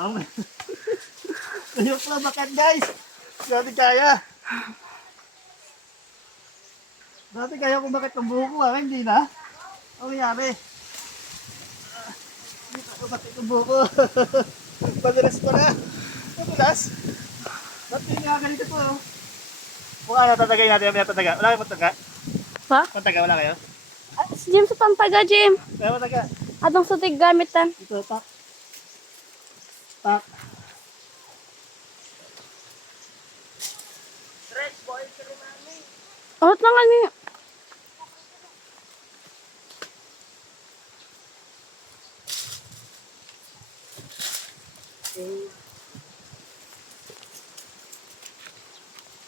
Ayok lang makat guys. Dati kaya. Dati kaya kumakit ng buho ko. Hindi na. Ano nangyari? Hindi pa kumakit ng buho ko. Madalas pa na. Madalas. Ba't hindi nga ganito po? Mukha na tatagay natin. May tataga. Wala kayong mataga? Ha? Mataga wala kayo? Si Jim sa pantaga, Jim. Kaya mataga. Atong sutig gamitan. Ito, tak. Tak. Out na nga niya.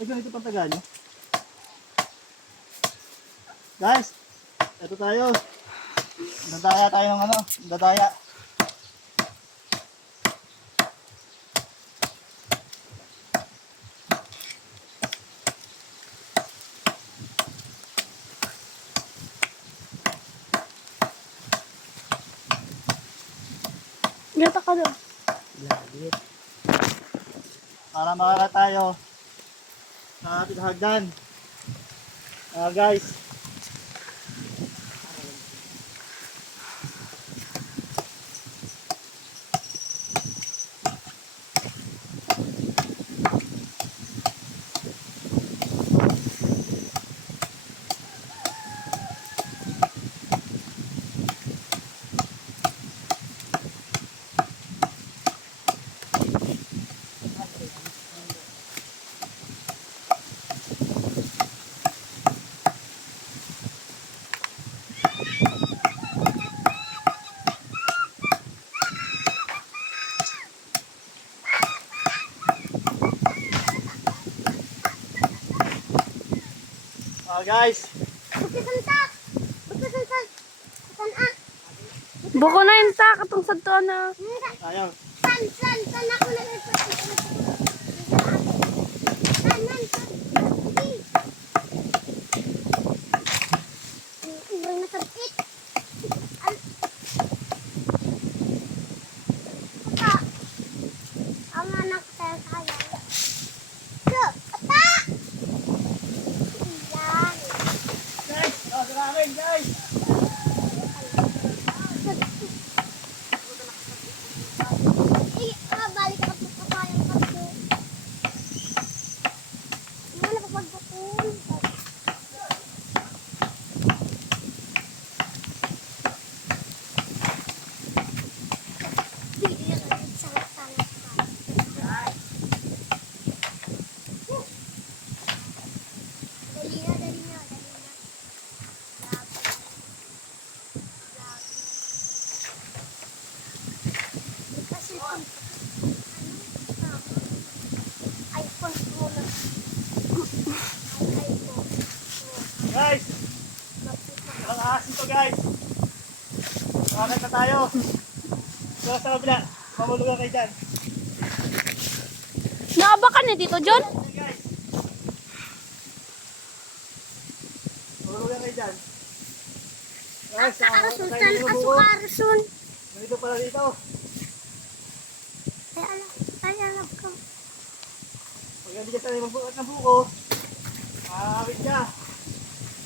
Ay, ganito pang taga nyo. Guys, ito tayo. Dadaya tayo ng ano, dadaya. Gata ka doon. Lagit. Para makaka tayo sa ating hagdan. Guys. Guys. Buko na yun ta. Katong sa to na. Ayaw. San ako nag-ipot. Ang anak tayo kaya. Ata! Yan. Guys, sa namin guys. Balik ako sa kayang kaso. Ano na papagbukul? Guys. Ang asin to guys. Makakit na tayo. So sa kabila. Mamulugan kayo dyan. Naaba ka na dito, John? Okay, guys. Mamulugan kayo dyan. Guys, Arasun, tayo san ng buko. asukarasun. Ganito pala dito. Ay, alam ko. Pag hindi ka sanay magbukat ng buko, makakawit ka.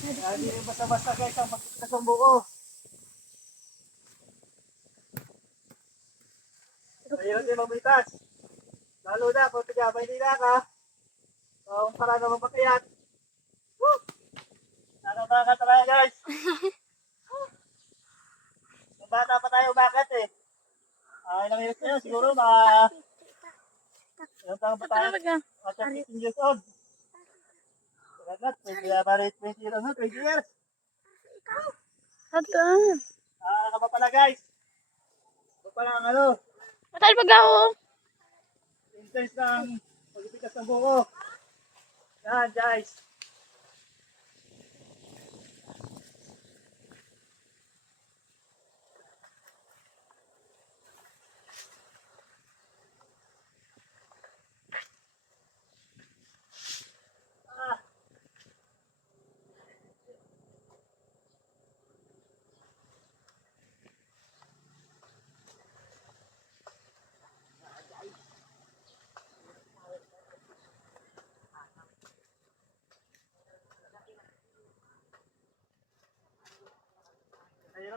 Kaya hindi rin basta-basta guys ang pagkikitas ng buko. Mahirap din magbitas. Lalo na kung taga Maynila ka, kung para naman makayat. Woo! Nakabaka talaga guys. Nung bata pa tayo bakit eh. Ilang years na yun, siguro mga ilang taon pa tayo. Talaga. Mga 15 years old. Salamat, kaya bari 20 years old, 20 years. Ato. Ka pa pala guys. Ito pala ang ano, Matal pag-aho. intense ng pagpipitas ng buko. Yan guys.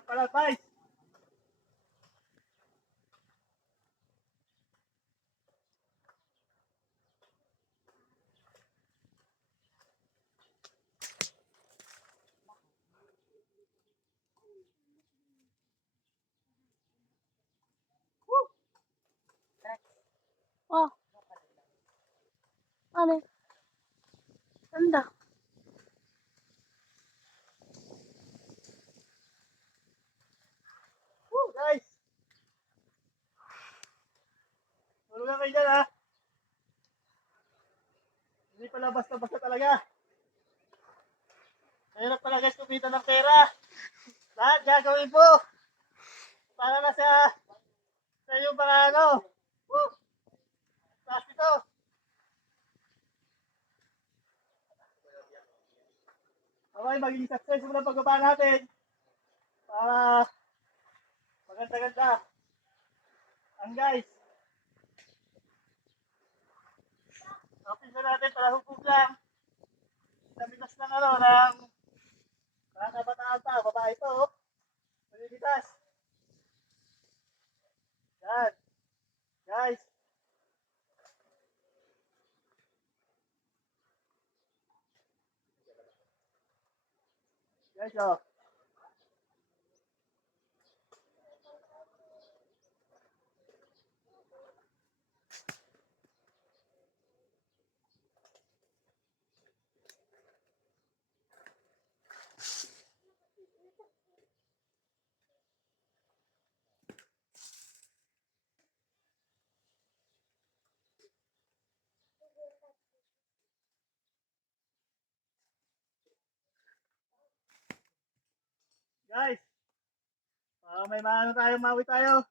pala, guys. Oh, ano? Ganda. Woo, guys. Tulungan kayo dyan, ha. Hindi pala basta-basta talaga. Mahirap pala guys kumita ng pera. Lahat gagawin po. Para na sa yung mga ano. Woo! Taas ito. Okay, magiging successful ang pagbaba natin. Para maganda-ganda. Ang guys. Kapin na natin para hukog lang. Namitas ng ano, ng mga kabataan pa. Babae ito, oh. Namitas. Yan. Guys. Guys, oh. Guys. May maano tayo, mawi tayo.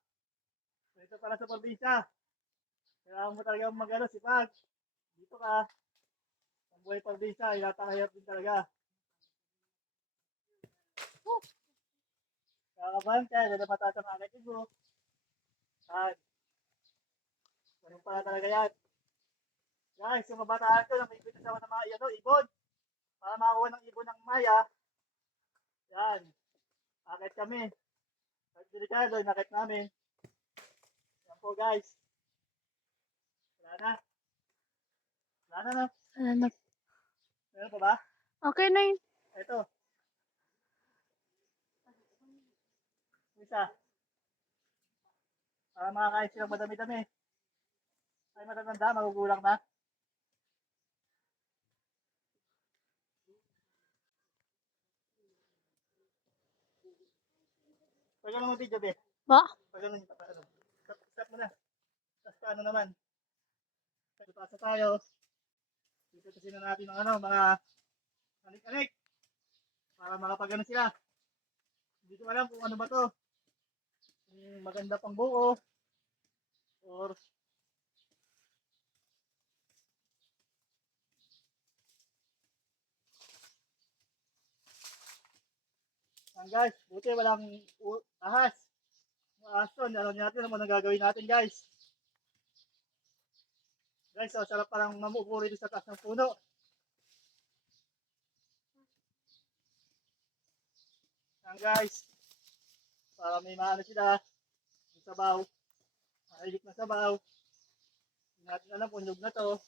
Ito para sa probinsya. Kailangan mo talaga mag-ano, sipag. Dito ka. Ang buhay probinsya, inatakahirap din talaga. Kakabahan ka, dahil matatama agad yung bro. Saan? Ganun pala talaga yan. Guys, yung kabataan ko, nang may pinasama ng mga ibon. Para makakuha ng ibon ng maya. Yan. Akit kami. At delikado, nakit namin. Yan po guys. Wala na. Wala na na. Ano? Meron pa ba? Okay na yun. Ito. Isa. Para makakain silang madami-dami. Ay matatanda, magugulang na. Pag ano mo video, be? Ba? Pag ano, ano? Stop mo na. Tapos paano naman? Pasa tayo. Dito kasi na natin ng ano, mga anik-anik. Para makapagano sila. Hindi ko alam kung ano ba to. Kung maganda pang buo. Or guys, buti walang ahas. Ahas to, alam natin ano nagagawin natin guys. Guys, so, sarap parang mamupo rito sa taas ng puno. Guys, para may maano sila. Yung sabaw. Mahilig na sabaw. Hindi natin alam kung lug na to.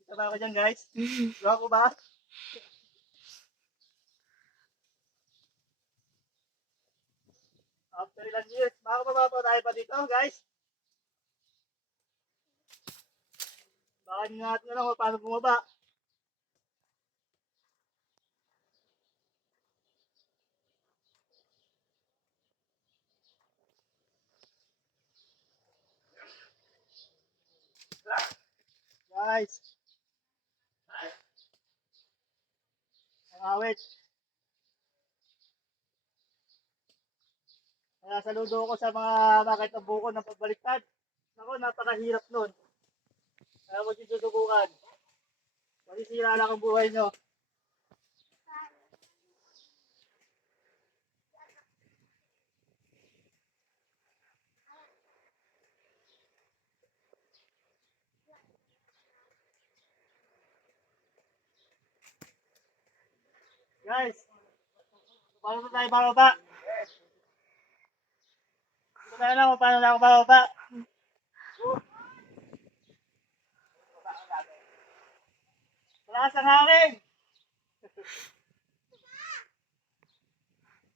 Kita ba ako dyan guys? Gawa ko ba? After ilang years, makakapapa tayo pa dito guys. Baka hindi natin alam kung paano bumaba. Guys. Ang awit. Kaya saludo ko sa mga bakit ng buko ng pagbaliktad. Ako, napakahirap nun. Kaya mo din susubukan. Masisira lang ang buhay nyo. Guys, Paano na tayo bababa? Hindi ko na alam kung paano na ako bababa. Lakas ang hangin!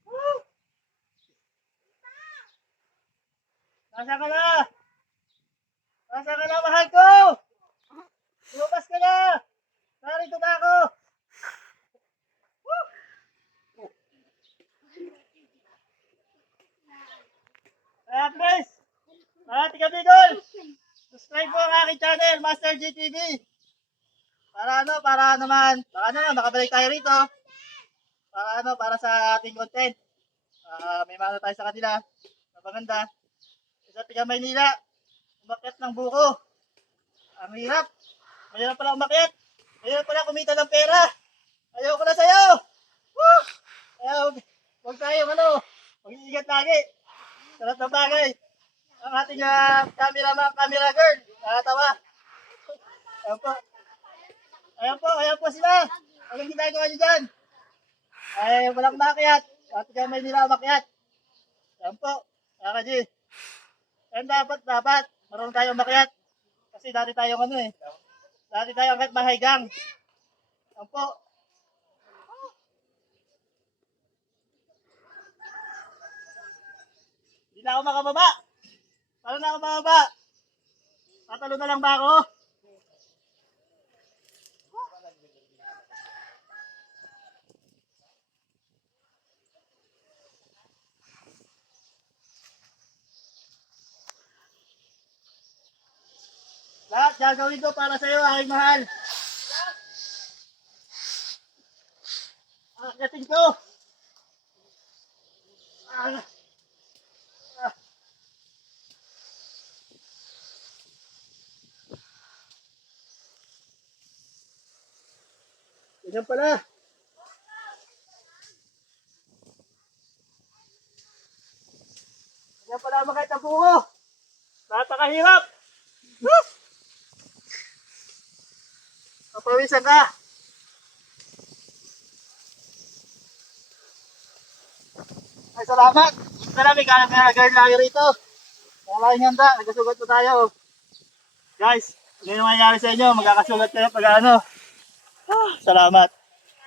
Woo! Nasa ka na? Nasa ka na, mahal ko? Lumabas ka na! Narito na ako! Woo! Kaya Chris! Mga tiga-Bicol! Subscribe po ang aking channel, Master GTV! Para naman, makabalik tayo rito. Para sa ating content. May mano tayo sa kanila. Na maganda. Sa tiga Maynila, umakyat ng buko. Ang hirap. Mahirap pala umakyat. Mahirap pala kumita ng pera. Ayoko na sa'yo. Woo! Kaya huwag tayo, mag-iingat lagi. Sarap ng bagay. Ang ating camera girl. Nakatawa. Ayan po sila. Anong ginagawa nyo dyan? Ay, walang umakyat. At tiga Maynila umakyat. Ayan po. Kaka G. And dapat, marunong tayo umakyat. Kasi dati tayong dati tayong kahit mahigang. Ayan po. Hindi na ako makababa. Paano na ako makababa? Tatalo na lang ba ako? Lahat gagawin ko para sa iyo, aking mahal. Akyatin ko. Ah. Ah. Ganyan pala. Ganyan pala makita buko. Napakahirap. Woo! Papawisan ka. Ay, salamat. May girl lagi rito. Wala yung handa. Nagkasugat po tayo. Guys, ano yung mangyayari sa inyo? Magkakasugat kayo pag ano. Salamat.